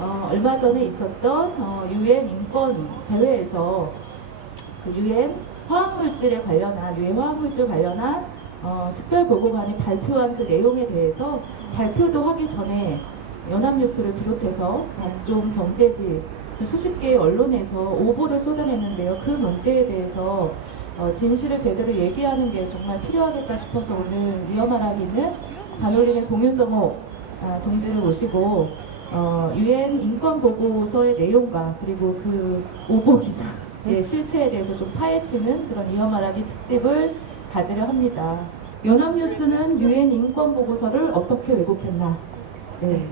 얼마 전에 있었던 유엔 인권 대회에서 그 유엔 화학물질에 관련한 유엔 화학물질 관련한 특별보고관이 발표한 그 내용에 대해서 발표도 하기 전에 연합뉴스를 비롯해서 각종 경제지 수십 개의 언론에서 오보를 쏟아냈는데요. 그 문제에 대해서 진실을 제대로 얘기하는 게 정말 필요하겠다 싶어서 오늘 위험하라기는 반올림의 공유정호 동지를 모시고 유엔 인권 보고서의 내용과 그리고 그 오보 기사의 실체에 대해서 좀 파헤치는 그런 위험하라기 특집을 가지려 합니다. 연합뉴스는 유엔 인권 보고서를 어떻게 왜곡했나? 네.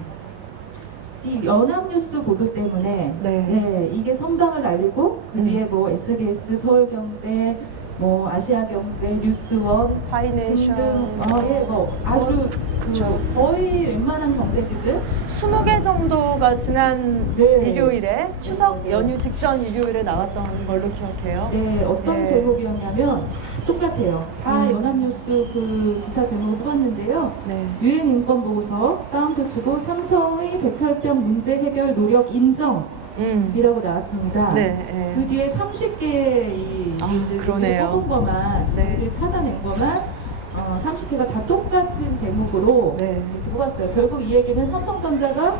이 연합뉴스 보도 때문에 네, 이게 선방을 날리고 그 뒤에 뭐 SBS, 서울경제, 뭐 아시아경제, 뉴스원 파이내이션 등등 예, 뭐 아주 거의 웬만한 경제지들 20개 정도가 지난 네. 일요일에 추석 네. 연휴 직전 일요일에 나왔던 걸로 기억해요. 네, 어떤 네. 제목이었냐면 똑같아요. 다 연합뉴스 그 기사 제목을 뽑았는데요. 네. 유엔 인권 보고서 다운표 치고 삼성의 백혈병 문제 해결 노력 인정이라고 나왔습니다. 네. 그 뒤에 30개의 이제 그러네요. 뽑은 것만 네. 우리들이 찾아낸 것만 30개가 다 똑같은 제목으로 네. 이렇게 뽑았어요. 결국 이 얘기는 삼성전자가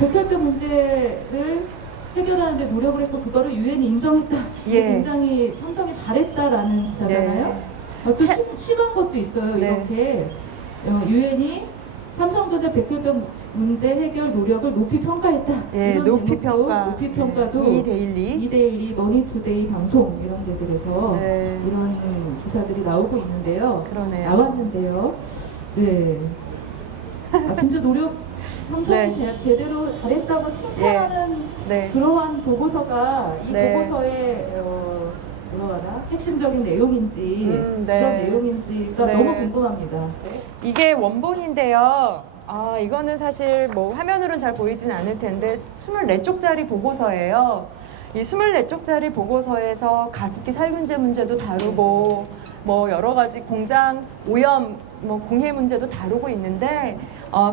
백혈병 문제를 해결하는데 노력을 했고 그거를 유엔이 인정했다. 예. 굉장히 삼성이 잘했다라는 기사잖아요. 네. 또 심한 것도 있어요. 네. 이렇게 유엔이 삼성전자 백혈병 문제 해결 노력을 높이 평가했다. 예, 이런 높이 제목도, 평가. 높이 평가도 이데일리. 이데일리, 머니투데이 방송 이런 데들에서 네. 이런 기사들이 나오고 있는데요. 그러네요. 나왔는데요. 네. 진짜 노력 삼성이 네. 제대로 잘했다고 칭찬하는 네. 그러한 보고서가 이 네. 보고서의 뭐라 하나 핵심적인 내용인지 네. 그런 내용인지가 네. 너무 궁금합니다. 이게 원본인데요. 이거는 사실 뭐 화면으로는 잘 보이진 않을 텐데 24쪽짜리 보고서예요. 이 24쪽짜리 보고서에서 가습기 살균제 문제도 다루고 뭐 여러 가지 공장 오염, 뭐 공해 문제도 다루고 있는데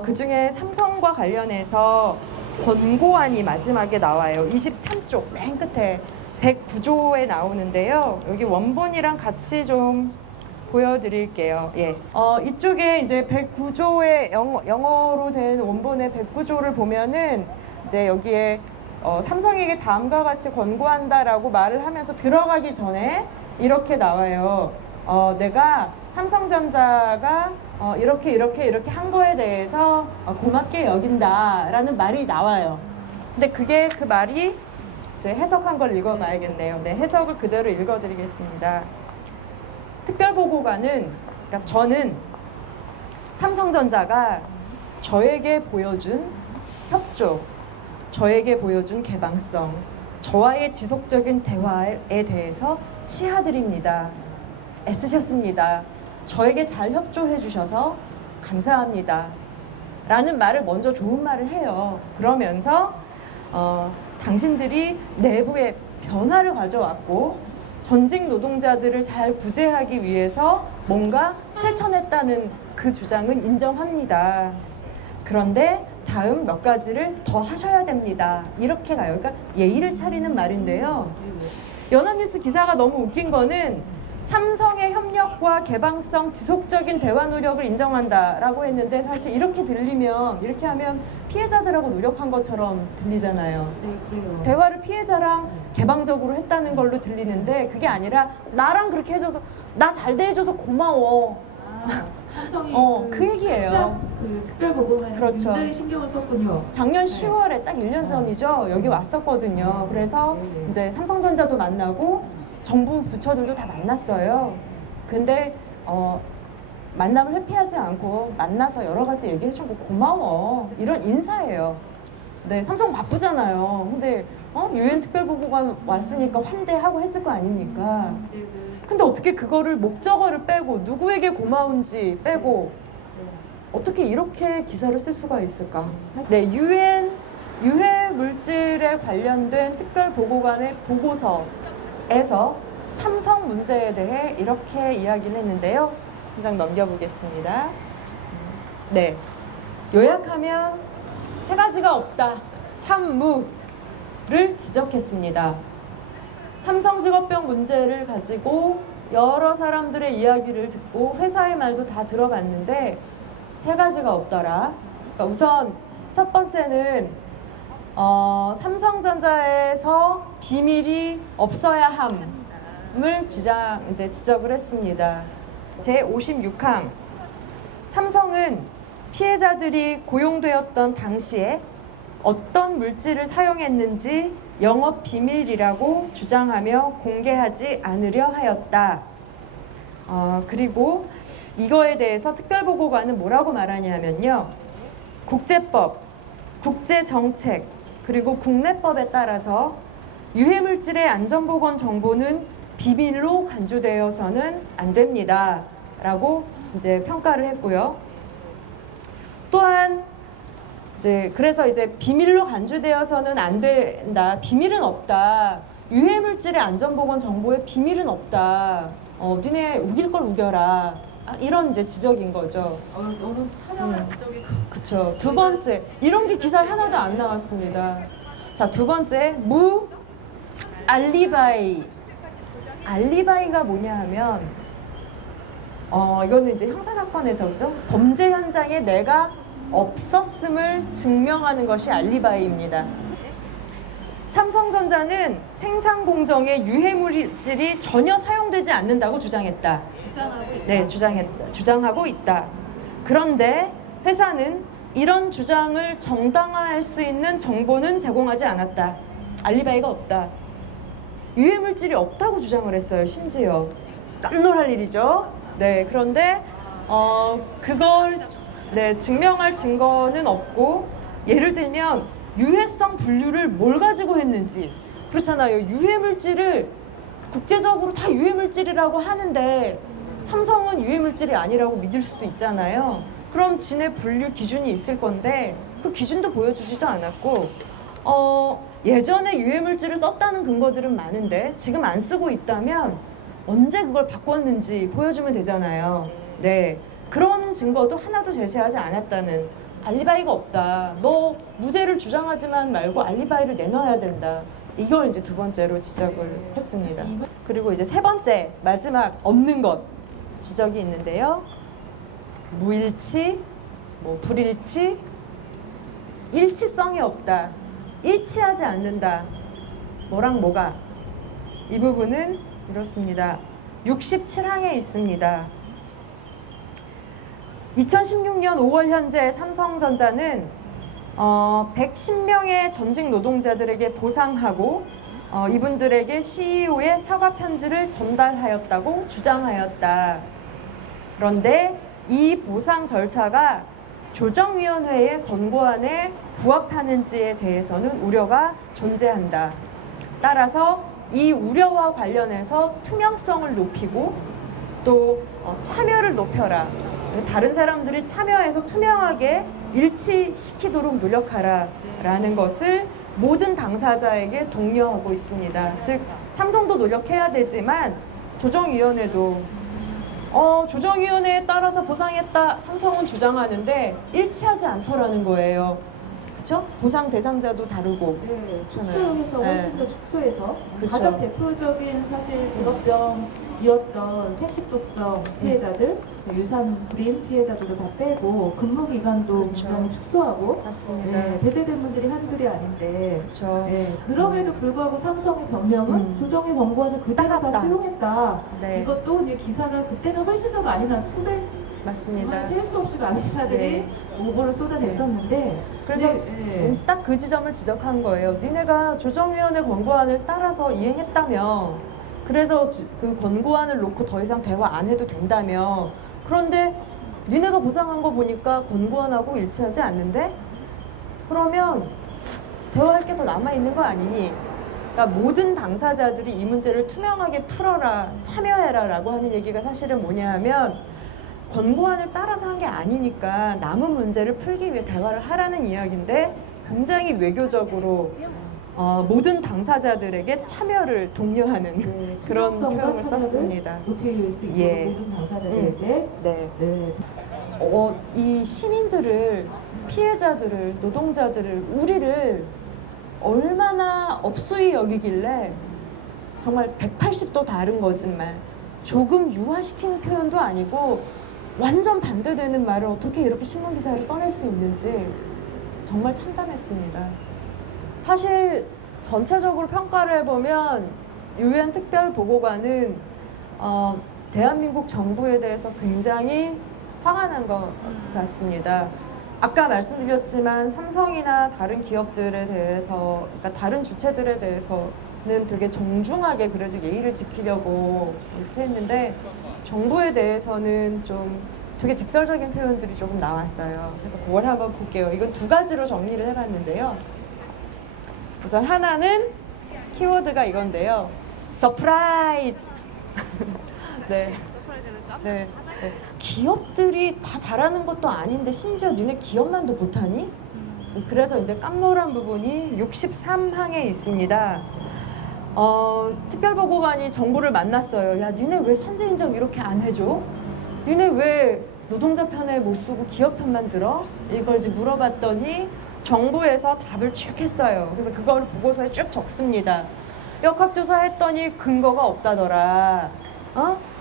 그 중에 삼성과 관련해서 권고안이 마지막에 나와요. 23쪽 맨 끝에 109조에 나오는데요. 여기 원본이랑 같이 좀 보여드릴게요. 예. 이쪽에 이제 109조의 영어로 된 원본의 109조를 보면은 이제 여기에 삼성에게 다음과 같이 권고한다라고 말을 하면서 들어가기 전에 이렇게 나와요. 내가 삼성전자가 이렇게 한 거에 대해서 고맙게 여긴다라는 말이 나와요. 근데 그 말이 이제 해석한 걸 읽어봐야겠네요. 네, 해석을 그대로 읽어드리겠습니다. 특별보고관은, 그러니까 저는 삼성전자가 저에게 보여준 협조, 저에게 보여준 개방성, 저와의 지속적인 대화에 대해서 치하드립니다. 애쓰셨습니다. 저에게 잘 협조해 주셔서 감사합니다. 라는 말을 먼저 좋은 말을 해요. 그러면서 당신들이 내부에 변화를 가져왔고 전직 노동자들을 잘 구제하기 위해서 뭔가 실천했다는 그 주장은 인정합니다. 그런데 다음 몇 가지를 더 하셔야 됩니다. 이렇게 가요. 그러니까 예의를 차리는 말인데요. 연합뉴스 기사가 너무 웃긴 거는 삼성의 협력과 개방성, 지속적인 대화 노력을 인정한다라고 했는데 사실 이렇게 들리면, 이렇게 하면 피해자들하고 노력한 것처럼 들리잖아요. 네, 그래요. 대화를 피해자랑 개방적으로 했다는 걸로 들리는데 그게 아니라 나랑 그렇게 해줘서 나 잘 대해줘서 고마워. 삼성이 그 얘기예요. 그 특별보고관에 그렇죠. 굉장히 신경을 썼군요. 작년 10월에 딱 1년 전이죠. 여기 왔었거든요. 그래서 네. 이제 삼성전자도 만나고 정부 부처들도 다 만났어요. 근데 만남을 회피하지 않고 만나서 여러 가지 얘기해주고 고마워. 이런 인사예요. 네, 삼성 바쁘잖아요. 근데 유엔 특별보고관 왔으니까 환대하고 했을 거 아닙니까? 네, 네. 근데 어떻게 그거를 목적어를 빼고 누구에게 고마운지 빼고 네. 어떻게 이렇게 기사를 쓸 수가 있을까? 네, 유엔 유해 물질에 관련된 특별보고관의 보고서에서 삼성 문제에 대해 이렇게 이야기를 했는데요. 한 장 넘겨보겠습니다. 네, 요약하면 세 가지가 없다. 산무를 지적했습니다. 삼성직업병 문제를 가지고 여러 사람들의 이야기를 듣고 회사의 말도 다 들어봤는데 세 가지가 없더라. 그러니까 우선 첫 번째는 삼성전자에서 비밀이 없어야 함을 지적을 했습니다. 제56항 삼성은 피해자들이 고용되었던 당시에 어떤 물질을 사용했는지 영업 비밀이라고 주장하며 공개하지 않으려 하였다. 그리고 이거에 대해서 특별보고관은 뭐라고 말하냐면요. 국제법, 국제정책, 그리고 국내법에 따라서 유해물질의 안전보건 정보는 비밀로 간주되어서는 안 됩니다. 라고 이제 평가를 했고요. 또한 그래서 비밀로 간주되어서는 안 된다. 비밀은 없다. 유해물질의 안전보건 정보에 비밀은 없다. 니네 우길 걸 우겨라. 이런 지적인 거죠. 너무 타당한 지적이고. 그쵸. 두 번째, 이런 게 기사에 하나도 안 나왔습니다. 자, 두 번째, 알리바이. 알리바이가 뭐냐 하면, 이거는 형사사건에서 그죠? 범죄 현장에 내가 없었음을 증명하는 것이 알리바이입니다. 삼성전자는 생산 공정에 유해물질이 전혀 사용되지 않는다고 주장했다. 주장하고 있다. 네, 주장하고 있다. 그런데 회사는 이런 주장을 정당화할 수 있는 정보는 제공하지 않았다. 알리바이가 없다. 유해물질이 없다고 주장을 했어요. 심지어 깜놀할 일이죠. 네, 그런데 그걸 증명할 증거는 없고, 예를 들면 유해성 분류를 뭘 가지고 했는지, 그렇잖아요. 유해물질을 국제적으로 다 유해물질이라고 하는데 삼성은 유해물질이 아니라고 믿을 수도 있잖아요. 그럼 지네 분류 기준이 있을 건데 그 기준도 보여주지도 않았고, 예전에 유해물질을 썼다는 근거들은 많은데 지금 안 쓰고 있다면 언제 그걸 바꿨는지 보여주면 되잖아요. 네, 그런 증거도 하나도 제시하지 않았다는, 알리바이가 없다. 너 무죄를 주장하지만 말고 알리바이를 내놔야 된다. 이걸 두 번째로 지적을 했습니다. 그리고 세 번째, 마지막 없는 것 지적이 있는데요. 무일치, 불일치, 일치성이 없다. 일치하지 않는다. 뭐랑 뭐가? 이 부분은 이렇습니다. 67항에 있습니다. 2016년 5월 현재 삼성전자는 110명의 전직 노동자들에게 보상하고 이분들에게 CEO의 사과 편지를 전달하였다고 주장하였다. 그런데 이 보상 절차가 조정위원회의 권고안에 부합하는지에 대해서는 우려가 존재한다. 따라서 이 우려와 관련해서 투명성을 높이고 또 참여를 높여라. 다른 사람들이 참여해서 투명하게 일치시키도록 노력하라 라는 것을 모든 당사자에게 독려하고 있습니다. 즉 삼성도 노력해야 되지만 조정위원회도 조정위원회에 따라서 보상했다 삼성은 주장하는데 일치하지 않더라는 거예요. 그렇죠? 보상 대상자도 다르고. 네, 축소해서 훨씬 더 축소해서 그쵸. 가장 대표적인 사실 직업병이었던 생식독성 피해자들, 유산 불임 피해자들도 다 빼고 근무 기간도 그쵸. 굉장히 축소하고 맞습니다. 네, 배제된 분들이 한둘이 아닌데 그렇죠. 네, 그럼에도 불구하고 삼성의 변명은 조정의 권고안을 그대로 다 따랐다. 수용했다. 네. 이것도 이제 기사가 그때는 훨씬 더 많이 난 수백 맞습니다. 셀 수 없이 많은 기사들이 오보를 쏟아냈었는데 그래서 네. 딱 그 지점을 지적한 거예요. 니네가 조정위원회 권고안을 따라서 이행했다며, 그래서 그 권고안을 놓고 더 이상 대화 안 해도 된다며, 그런데 니네가 보상한 거 보니까 권고안하고 일치하지 않는데? 그러면 대화할 게 더 남아있는 거 아니니? 그러니까 모든 당사자들이 이 문제를 투명하게 풀어라, 참여해라 라고 하는 얘기가 사실은 뭐냐 하면 권고안을 따라서 한 게 아니니까 남은 문제를 풀기 위해 대화를 하라는 이야기인데, 굉장히 외교적으로 모든 당사자들에게 참여를 독려하는 네, 그런 투명성과 표현을 참여를 썼습니다. 높일 수 있도록 예. 모든 당사자들에게 네. 네. 이 시민들을, 피해자들을, 노동자들을, 우리를 얼마나 업수이 여기길래 정말 180도 다른 거짓말, 조금 유화시키는 표현도 아니고 완전 반대되는 말을 어떻게 이렇게 신문 기사를 써낼 수 있는지 정말 참담했습니다. 사실 전체적으로 평가를 해보면 유엔 특별보고관은 대한민국 정부에 대해서 굉장히 화가 난 것 같습니다. 아까 말씀드렸지만 삼성이나 다른 기업들에 대해서, 그러니까 다른 주체들에 대해서는 되게 정중하게 그래도 예의를 지키려고 이렇게 했는데 정부에 대해서는 좀 되게 직설적인 표현들이 조금 나왔어요. 그래서 그걸 한번 볼게요. 이건 두 가지로 정리를 해봤는데요. 우선 하나는 키워드가 이건데요. 서프라이즈. 네. 네. 네. 기업들이 다 잘하는 것도 아닌데 심지어 니네 기업만도 못하니? 그래서 이제 깜놀한 부분이 63항에 있습니다. 특별보고관이 정부를 만났어요. 야, 니네 왜 산재 인정 이렇게 안 해줘? 니네 왜 노동자 편에 못 쓰고 기업 편만 들어? 이걸 이제 물어봤더니 정부에서 답을 쭉 했어요. 그래서 그걸 보고서에 쭉 적습니다. 역학조사 했더니 근거가 없다더라.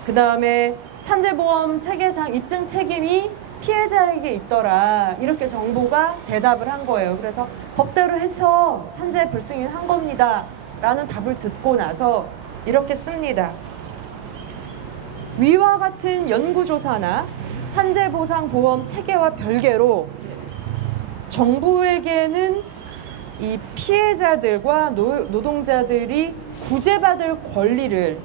그 다음에 산재보험 체계상 입증 책임이 피해자에게 있더라. 이렇게 정부가 대답을 한 거예요. 그래서 법대로 해서 산재 불승인 한 겁니다. 라는 답을 듣고 나서 이렇게 씁니다. 위와 같은 연구조사나 산재보상보험 체계와 별개로 정부에게는 이 피해자들과 노동자들이 구제받을 권리를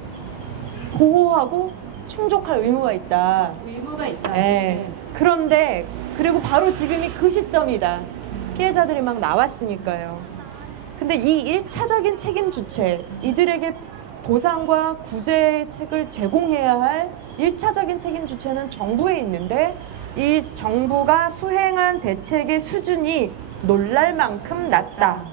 보호하고 충족할 의무가 있다. 의무가 있다. 네. 그런데 그리고 바로 지금이 그 시점이다. 피해자들이 막 나왔으니까요. 근데 이 1차적인 책임 주체, 이들에게 보상과 구제책을 제공해야 할 1차적인 책임 주체는 정부에 있는데 이 정부가 수행한 대책의 수준이 놀랄 만큼 낮다.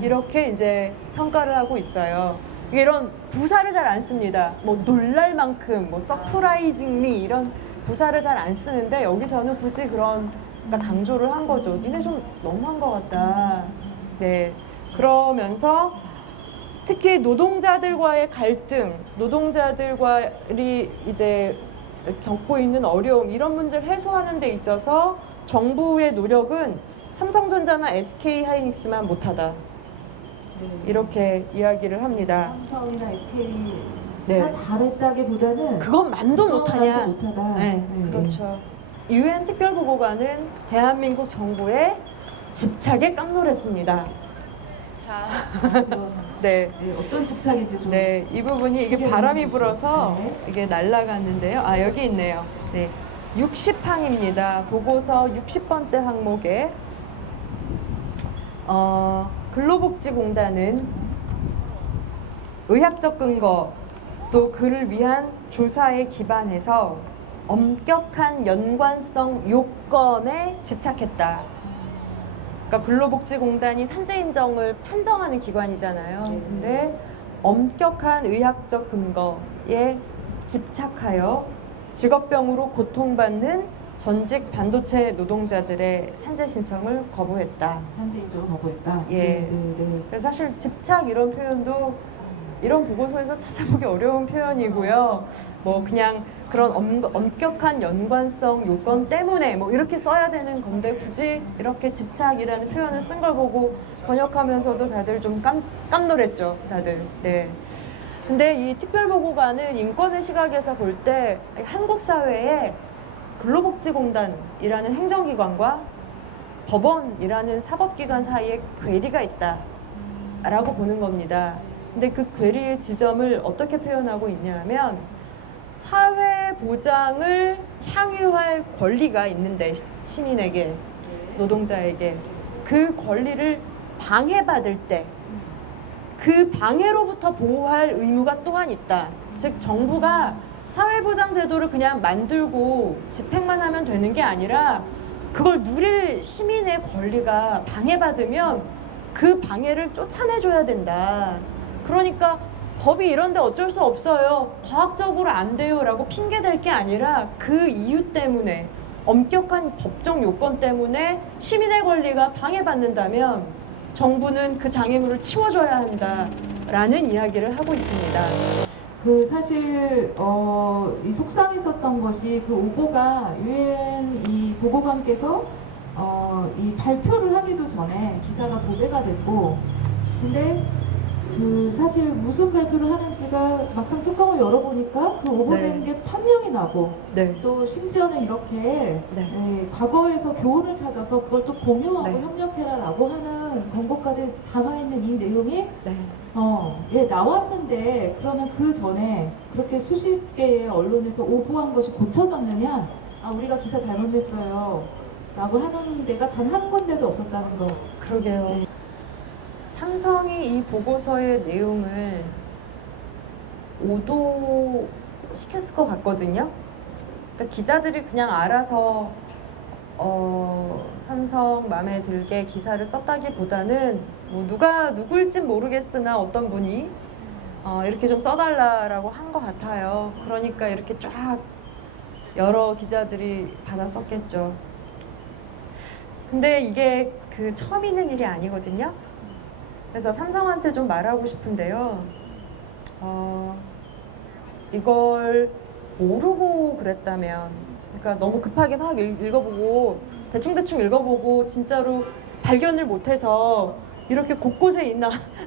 이렇게 이제 평가를 하고 있어요. 이런 부사를 잘 안 씁니다. 뭐 놀랄 만큼, 뭐 서프라이징리 이런 부사를 잘 안 쓰는데 여기서는 굳이 그런 그러니까 강조를 한 거죠. 니네 좀 너무한 것 같다. 네. 그러면서 특히 노동자들과의 갈등, 노동자들이 이제 겪고 있는 어려움 이런 문제를 해소하는 데 있어서 정부의 노력은 삼성전자나 SK하이닉스만 못하다. 이렇게 이야기를 합니다. 삼성이나 SK가 네. 잘했다기보다는 그건 만도 못하냐. 못하다. 네, 그렇죠. 유엔 특별보고관은 대한민국 정부의 집착에 깜놀했습니다. 집착. 네. 네, 어떤 집착인지 좀. 네, 이 부분이 이게 소개해 바람이 주십시오. 불어서 네. 이게 날아갔는데요. 아, 여기 있네요. 네. 60항입니다. 보고서 60번째 항목에 근로복지공단은 의학적 근거 또 그를 위한 조사에 기반해서 엄격한 연관성 요건에 집착했다. 그러니까 근로복지공단이 산재 인정을 판정하는 기관이잖아요. 네. 근데 엄격한 의학적 근거에 집착하여 직업병으로 고통받는 전직 반도체 노동자들의 산재 신청을 거부했다. 산재 인정을 거부했다. 예. 네. 그래서 사실 집착 이런 표현도 이런 보고서에서 찾아보기 어려운 표현이고요. 뭐 그냥 그런 엄격한 연관성 요건 때문에 뭐 이렇게 써야 되는 건데 굳이 이렇게 집착이라는 표현을 쓴 걸 보고 번역하면서도 다들 좀 깜놀했죠. 다들. 네. 근데 이 특별보고관은 인권의 시각에서 볼 때 한국 사회에 근로복지공단이라는 행정기관과 법원이라는 사법기관 사이에 괴리가 있다라고 보는 겁니다. 근데 그 괴리의 지점을 어떻게 표현하고 있냐면 사회보장을 향유할 권리가 있는데 시민에게, 노동자에게 그 권리를 방해받을 때 그 방해로부터 보호할 의무가 또한 있다. 즉 정부가 사회보장제도를 그냥 만들고 집행만 하면 되는 게 아니라 그걸 누릴 시민의 권리가 방해받으면 그 방해를 쫓아내줘야 된다. 그러니까 법이 이런데 어쩔 수 없어요. 과학적으로 안 돼요. 라고 핑계댈 게 아니라 그 이유 때문에 엄격한 법적 요건 때문에 시민의 권리가 방해받는다면 정부는 그 장애물을 치워줘야 한다라는 이야기를 하고 있습니다. 그 사실 이 속상했었던 것이 그 오보가 유엔 이 보고관께서 이 발표를 하기도 전에 기사가 도배가 됐고, 근데 그 사실 무슨 발표를 하는지가 막상 뚜껑을 열어보니까 그 오보된 네. 게 판명이 나고, 네. 또 심지어는 이렇게 네. 과거에서 교훈을 찾아서 그걸 또 공유하고 네. 협력해라라고 하는 권고까지 담아있는 이 내용이 네. 나왔는데, 그러면 그 전에 그렇게 수십 개의 언론에서 오보한 것이 고쳐졌느냐? 아, 우리가 기사 잘못냈어요 라고 하는 데가 단 한 군데도 없었다는 거. 그러게요. 네. 삼성이 이 보고서의 내용을 오도시켰을 것 같거든요. 그러니까 기자들이 그냥 알아서 삼성 마음에 들게 기사를 썼다기보다는 뭐 누가 누굴진 모르겠으나 어떤 분이 이렇게 좀 써달라라고 한 것 같아요. 그러니까 이렇게 쫙 여러 기자들이 받아 썼겠죠. 근데 이게 그 처음 있는 일이 아니거든요. 그래서 삼성한테 좀 말하고 싶은데요. 이걸 모르고 그랬다면, 그러니까 너무 급하게 막 읽어보고 대충 읽어보고 진짜로 발견을 못해서 이렇게 곳곳에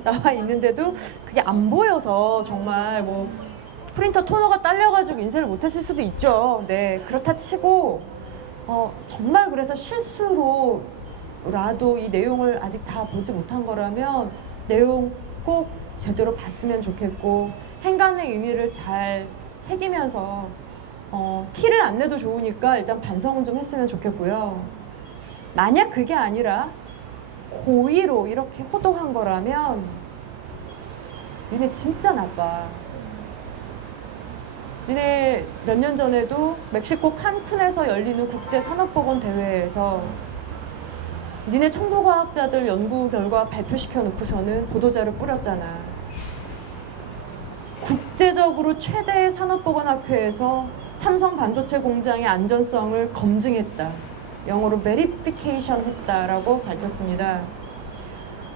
나와 있는데도 그게 안 보여서 정말 뭐 프린터 토너가 딸려가지고 인쇄를 못했을 수도 있죠. 네, 그렇다 치고 정말 그래서 실수로라도 이 내용을 아직 다 보지 못한 거라면 내용 꼭 제대로 봤으면 좋겠고, 행간의 의미를 잘 새기면서 티를 안 내도 좋으니까 일단 반성은 좀 했으면 좋겠고요. 만약 그게 아니라 고의로 이렇게 호도한 거라면 니네 진짜 나빠. 니네 몇 년 전에도 멕시코 칸쿤에서 열리는 국제산업보건 대회에서 니네 첨도과학자들 연구 결과 발표시켜 놓고서는 보도자료 뿌렸잖아. 국제적으로 최대의 산업보건학회에서 삼성 반도체 공장의 안전성을 검증했다. 영어로 verification 했다라고 밝혔습니다.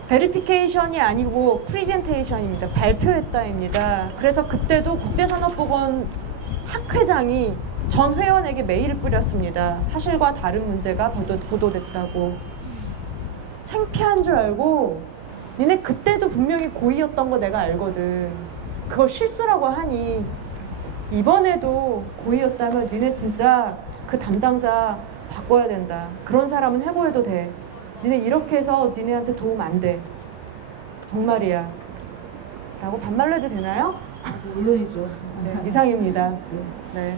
verification이 아니고 presentation입니다. 발표했다입니다. 그래서 그때도 국제산업보건 학회장이 전 회원에게 메일을 뿌렸습니다. 사실과 다른 문제가 보도됐다고. 창피한 줄 알고, 니네 그때도 분명히 고의였던 거 내가 알거든. 그걸 실수라고 하니 이번에도 고의였다면 니네 진짜 그 담당자 바꿔야 된다. 그런 사람은 해고해도 돼. 니네 이렇게 해서 니네한테 도움 안 돼. 정말이야. 라고 반말로 해도 되나요? 물론이죠. 네, 이상입니다. 네. 네.